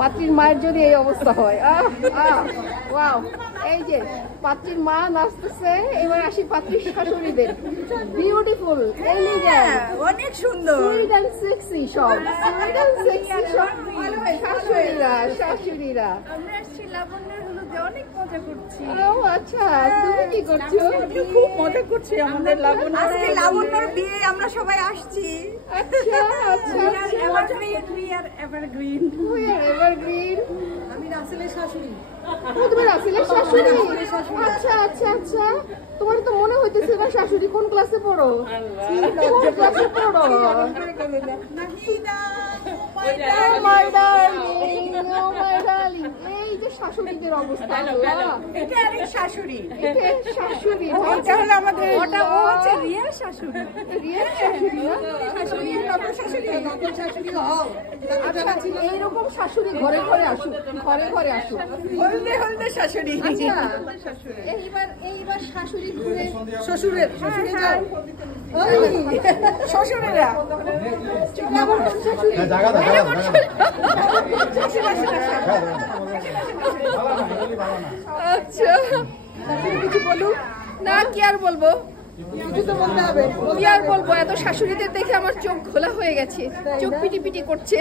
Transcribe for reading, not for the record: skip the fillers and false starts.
পাত্রীর মায়ের যদি এই অবস্থা হয়, ওয়াও, এই যে পাত্রীর মা নাচতেছে। এবার আসি পাত্রীর শাশুড়িদের। বিউটিফুল, অনেক সুন্দর, সুইট এন্ড সেক্সি সব, সুইট এন্ড সেক্সি সব শাশুড়িরা। আমরা আসছি লাবণ্যের হলুদে, অনেক মজা করছি। ও আচ্ছা, তুমি কি করছো? খুব মজা করছি আমাদের লাবণ্য। আজকে লাবণ্যর বিয়ে, আমরা সবাই আসছি। আচ্ছা আচ্ছা, এভারগ্রিন। এভারগ্রিন। আমি রাসেলের শাশুড়ি। তুমি রাসেলের শাশুড়ি? আচ্ছা আচ্ছা আচ্ছা, তোমার তো মনে হইতেছে না শাশুড়ি কোন ক্লাসে পড়ো? কোন ক্লাসে পড়ো? এই যে শাশুড়িদের অবস্থা, এটা আরেক শাশুড়ি, এটা শাশুড়ি, এটা হলো আমাদের, ওটা ও হচ্ছে রিয়া শাশুড়ি। রিয়া শাশুড়ি না? শাশুড়ি নতুন শাশুড়ি, নতুন শাশুড়ি হও। আচ্ছা, এইরকম শাশুড়ি ঘরে ঘরে আসুক, ঘরে ঘরে আসুক। হলদে হলদে শাশুড়ি। আচ্ছা, এইবার শাশুড়ি ঘুরে শ্বশুরের যাও। শ্বশুরেরা আচ্ছা, কিছু বলুন না, কি আর বলবো, কিছু তো বলতে হবে। কি আর বলবো, এত শাশুড়িদের দেখে আমার চোখ খোলা হয়ে গেছে, চোখ পিটি পিটি করছে।